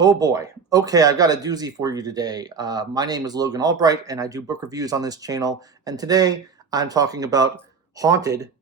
Oh boy. Okay, I've got a doozy for you today. My name is Logan Albright, and I do book reviews on this channel. And today I'm talking about Haunted,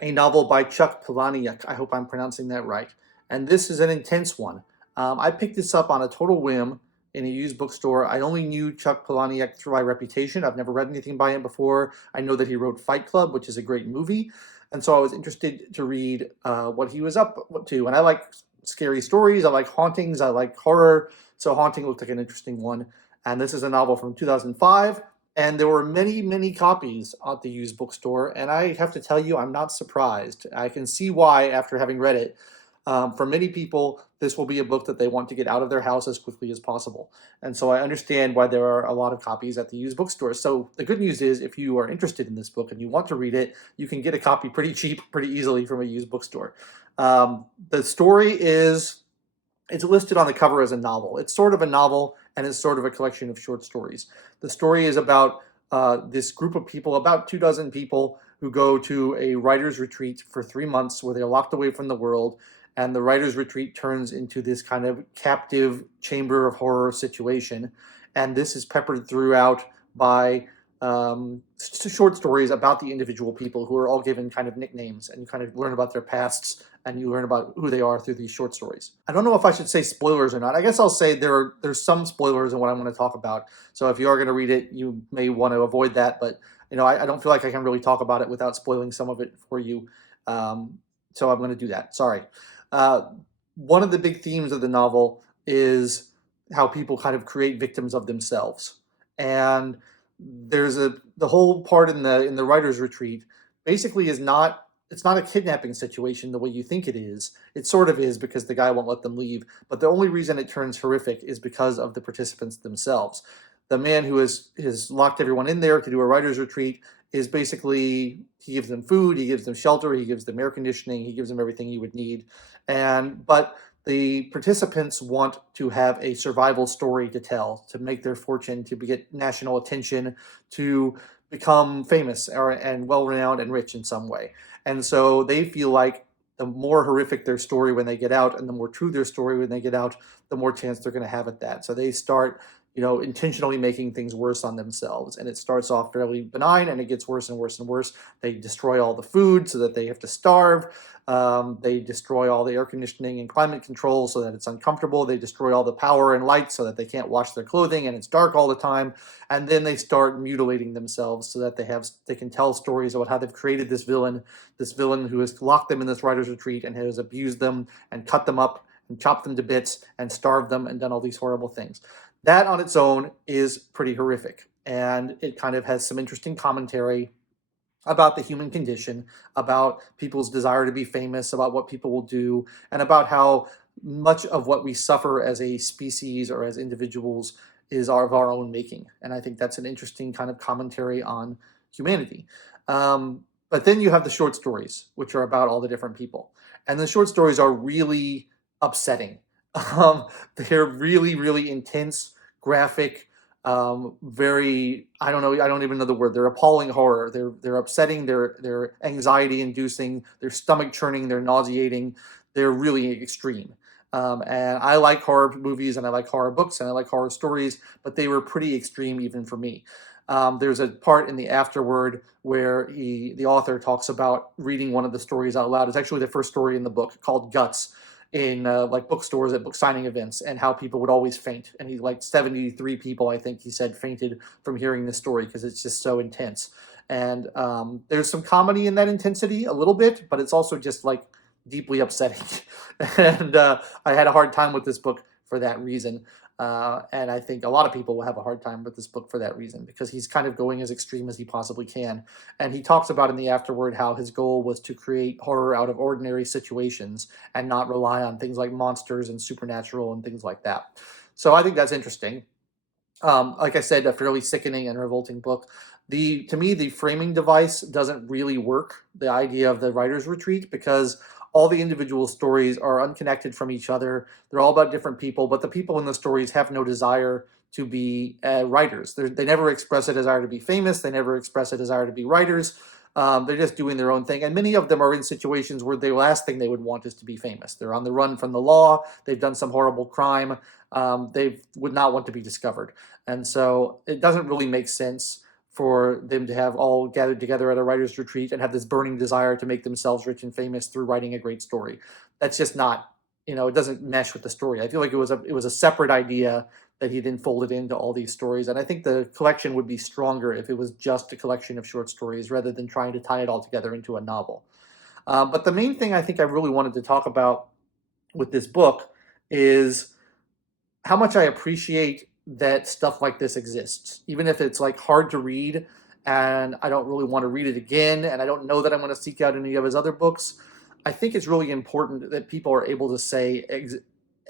a novel by Chuck Palahniuk. I hope I'm pronouncing that right. And this is an intense one. I picked this up on a total whim in a used bookstore. I only knew Chuck Palahniuk through my reputation. I've never read anything by him before. I know that he wrote Fight Club, which is a great movie. And so I was interested to read what he was up to. And I like scary stories. I like hauntings. I like horror. So Haunting looked like an interesting one. And this is a novel from 2005. And there were many, many copies at the used bookstore, and I have to tell you, I'm not surprised. I can see why after having read it. For many people, this will be a book that they want to get out of their house as quickly as possible. And so I understand why there are a lot of copies at the used bookstore. So the good news is, if you are interested in this book and you want to read it, you can get a copy pretty cheap, pretty easily from a used bookstore. The story is it's listed on the cover as a novel. It's sort of a novel, and it's sort of a collection of short stories. The story is about this group of people, about 24 people, who go to a writer's retreat for 3 months where they're locked away from the world. And the writer's retreat turns into this kind of captive chamber of horror situation. And this is peppered throughout by short stories about the individual people who are all given kind of nicknames, and you kind of learn about their pasts and you learn about who they are through these short stories. I don't know if I should say spoilers or not. I guess I'll say there's some spoilers in what I'm going to talk about. So if you are going to read it, you may want to avoid that. But I don't feel like I can really talk about it without spoiling some of it for you. So I'm going to do that. Sorry. Uh, One of the big themes of the novel is how people kind of create victims of themselves, and the whole part in the writer's retreat basically is not it's not a kidnapping situation the way you think it is. It sort of is because the guy won't let them leave, but the only reason it turns horrific is because of the participants themselves. The man who has locked everyone in there to do a writer's retreat is basically, he gives them food, he gives them shelter, he gives them air conditioning, he gives them everything you would need. But the participants want to have a survival story to tell, to make their fortune, to get national attention, to become famous and well-renowned and rich in some way. And so they feel like the more horrific their story when they get out, and the more true their story when they get out, the more chance they're going to have at that. So they start, intentionally making things worse on themselves. And it starts off fairly benign, and it gets worse and worse and worse. They destroy all the food so that they have to starve. They destroy all the air conditioning and climate control so that it's uncomfortable. They destroy all the power and light so that they can't wash their clothing and it's dark all the time. And then they start mutilating themselves so that they can tell stories about how they've created this villain who has locked them in this writer's retreat and has abused them and cut them up and chopped them to bits and starved them and done all these horrible things. That on its own is pretty horrific. And it kind of has some interesting commentary about the human condition, about people's desire to be famous, about what people will do, and about how much of what we suffer as a species or as individuals is of our own making. And I think that's an interesting kind of commentary on humanity. But then you have the short stories, which are about all the different people. And the short stories are really upsetting. They're really, really intense, graphic, very, I don't know, I don't even know the word. They're appalling horror. They're upsetting. They're anxiety inducing. They're stomach churning. They're nauseating. They're really extreme. And I like horror movies, and I like horror books, and I like horror stories, but they were pretty extreme even for me. There's a part in the afterword where the author talks about reading one of the stories out loud. It's actually the first story in the book, called Guts, in like bookstores at book signing events, and how people would always faint. And he, like 73 people, I think he said, fainted from hearing this story because it's just so intense. And there's some comedy in that intensity a little bit, but it's also just like deeply upsetting. And I had a hard time with this book for that reason. And I think a lot of people will have a hard time with this book for that reason, because he's kind of going as extreme as he possibly can. And he talks about in the afterword how his goal was to create horror out of ordinary situations and not rely on things like monsters and supernatural and things like that. So I think that's interesting. Like I said, a fairly sickening and revolting book. To me, the framing device doesn't really work, the idea of the writer's retreat, because all the individual stories are unconnected from each other. They're all about different people, but the people in the stories have no desire to be writers. They never express a desire to be famous. They never express a desire to be writers. They're just doing their own thing. And many of them are in situations where the last thing they would want is to be famous. They're on the run from the law. They've done some horrible crime. They would not want to be discovered. And so it doesn't really make sense for them to have all gathered together at a writer's retreat and have this burning desire to make themselves rich and famous through writing a great story. That's just not, it doesn't mesh with the story. I feel like it was a separate idea that he then folded into all these stories. And I think the collection would be stronger if it was just a collection of short stories rather than trying to tie it all together into a novel. But the main thing I think I really wanted to talk about with this book is how much I appreciate that stuff like this exists, even if it's like hard to read and I don't really want to read it again and I don't know that I'm going to seek out any of his other books. I think it's really important that people are able to say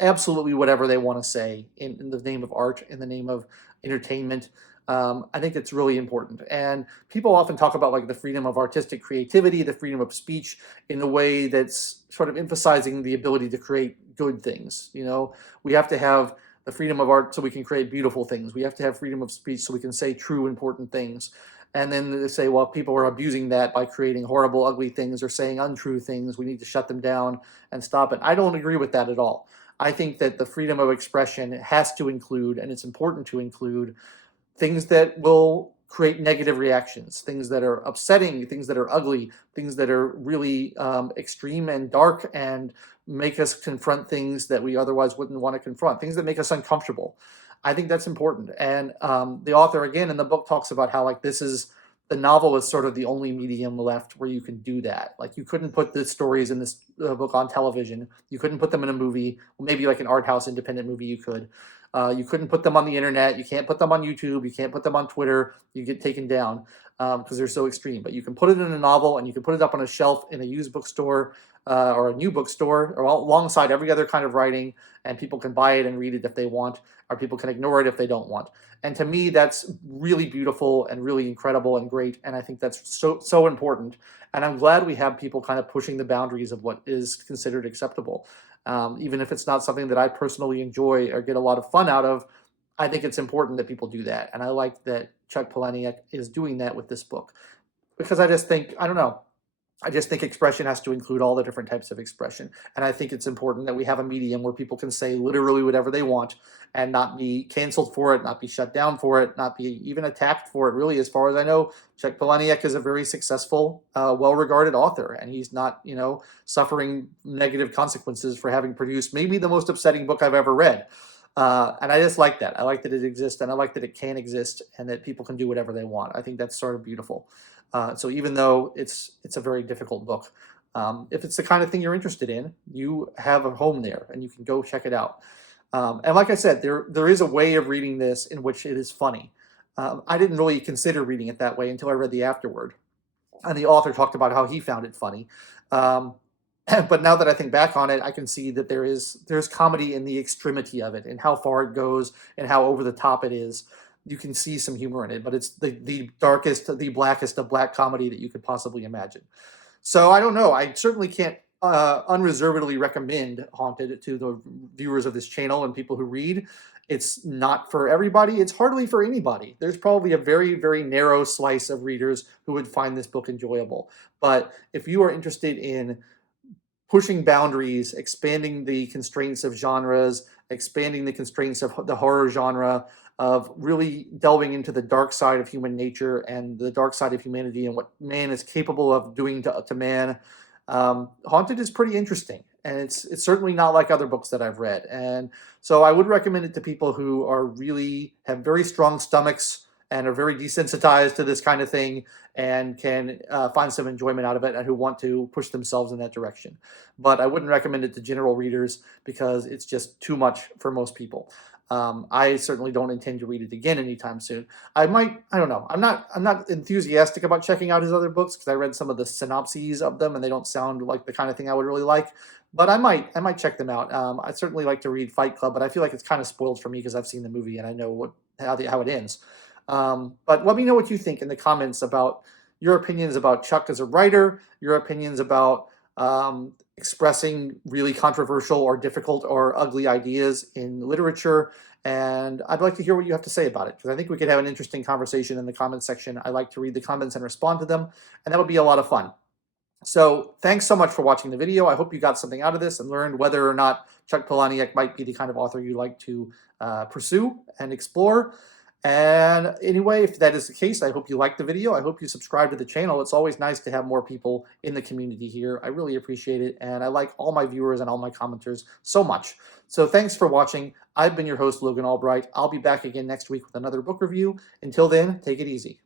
absolutely whatever they want to say in the name of art, in the name of entertainment. I think it's really important. And people often talk about like the freedom of artistic creativity, the freedom of speech in a way that's sort of emphasizing the ability to create good things. We have to have the freedom of art so we can create beautiful things. We have to have freedom of speech so we can say true, important things. And then they say, well, people are abusing that by creating horrible, ugly things or saying untrue things. We need to shut them down and stop it. I don't agree with that at all. I think that the freedom of expression has to include, and it's important to include, things that will create negative reactions, things that are upsetting, things that are ugly, things that are really extreme and dark and make us confront things that we otherwise wouldn't want to confront, things that make us uncomfortable. I think that's important. And the author, again, in the book talks about how like the novel is sort of the only medium left where you can do that. Like you couldn't put the stories in this book on television. You couldn't put them in a movie, maybe like an art house independent movie you could. You couldn't put them on the internet. You can't put them on YouTube. You can't put them on Twitter. You get taken down because they're so extreme. But you can put it in a novel and you can put it up on a shelf in a used bookstore or a new bookstore or alongside every other kind of writing, and people can buy it and read it if they want, or people can ignore it if they don't want. And to me, that's really beautiful and really incredible and great. And I think that's so important. And I'm glad we have people kind of pushing the boundaries of what is considered acceptable. Even if it's not something that I personally enjoy or get a lot of fun out of, I think it's important that people do that. And I like that Chuck Palahniuk is doing that with this book. Because I just think, I don't know, I just think expression has to include all the different types of expression. And I think it's important that we have a medium where people can say literally whatever they want and not be canceled for it, not be shut down for it, not be even attacked for it. Really, as far as I know, Chuck Palahniuk is a very successful, well-regarded author, and he's not, suffering negative consequences for having produced maybe the most upsetting book I've ever read. And I just like that. I like that it exists, and I like that it can exist, and that people can do whatever they want. I think that's sort of beautiful. So even though it's a very difficult book, if it's the kind of thing you're interested in, you have a home there, and you can go check it out. And like I said, there is a way of reading this in which it is funny. I didn't really consider reading it that way until I read the afterword, and the author talked about how he found it funny. But now that I think back on it, I can see that there's comedy in the extremity of it, and how far it goes, and how over the top it is. You can see some humor in it, but it's the darkest, the blackest of black comedy that you could possibly imagine. So I don't know. I certainly can't unreservedly recommend Haunted to the viewers of this channel and people who read. It's not for everybody. It's hardly for anybody. There's probably a very, very narrow slice of readers who would find this book enjoyable. But if you are interested in pushing boundaries, expanding the constraints of genres, expanding the constraints of the horror genre, of really delving into the dark side of human nature and the dark side of humanity and what man is capable of doing to man, Haunted is pretty interesting. And it's certainly not like other books that I've read. And so I would recommend it to people who are really have very strong stomachs and are very desensitized to this kind of thing and can find some enjoyment out of it and who want to push themselves in that direction. But I wouldn't recommend it to general readers because it's just too much for most people. I certainly don't intend to read it again anytime soon. I don't know. I'm not enthusiastic about checking out his other books because I read some of the synopses of them and they don't sound like the kind of thing I would really like. But I might check them out. I'd certainly like to read Fight Club, but I feel like it's kind of spoiled for me because I've seen the movie and I know how it ends. But let me know what you think in the comments about your opinions about Chuck as a writer, your opinions about expressing really controversial or difficult or ugly ideas in literature. And I'd like to hear what you have to say about it, because I think we could have an interesting conversation in the comments section. I like to read the comments and respond to them, and that would be a lot of fun. So thanks so much for watching the video. I hope you got something out of this and learned whether or not Chuck Palahniuk might be the kind of author you like to pursue and explore. And anyway, if that is the case, I hope you liked the video. I hope you subscribe to the channel. It's always nice to have more people in the community here. I really appreciate it, and I like all my viewers and all my commenters so much. So thanks for watching. I've been your host, Logan Albright. I'll be back again next week with another book review. Until then, take it easy.